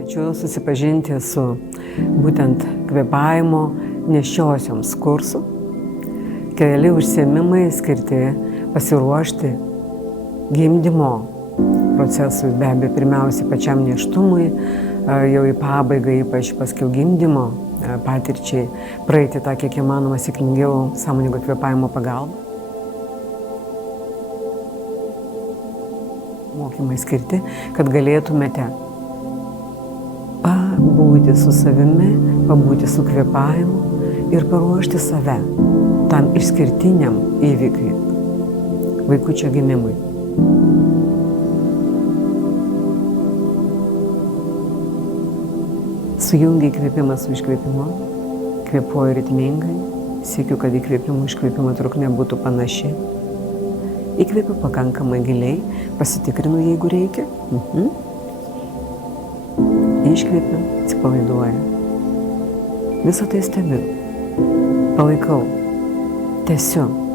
Kviečiu susipažinti su būtent kvėpavimo nėščiosioms kursu. Keli užsiėmimai skirti pasiruošti gimdymo procesui, be abejo, pirmiausia pačiam nėštumui, jau į pabaigą, ypač paskiau gimdymo patirčiai, praeiti tą kiek įmanoma sėkmingiau sąmoningo kvėpavimo pagalba. Mokymai skirti, kad galėtumėte pabūti su savimi, pabūti su kvėpavimu ir paruošti save tam išskirtiniam įvykiui, vaikučio gimimui. Sujungi įkvėpimą su iškvėpimu, kvėpuoju ritmingai, siekiu, kad įkvėpimo iškvėpimo trukmė būtų panaši. Įkvėpiu pakankamai giliai, pasitikrinu, jeigu reikia. Iškvėpiu, atsipalaiduoju. Visą tai stebiu, palaikau, tęsiu.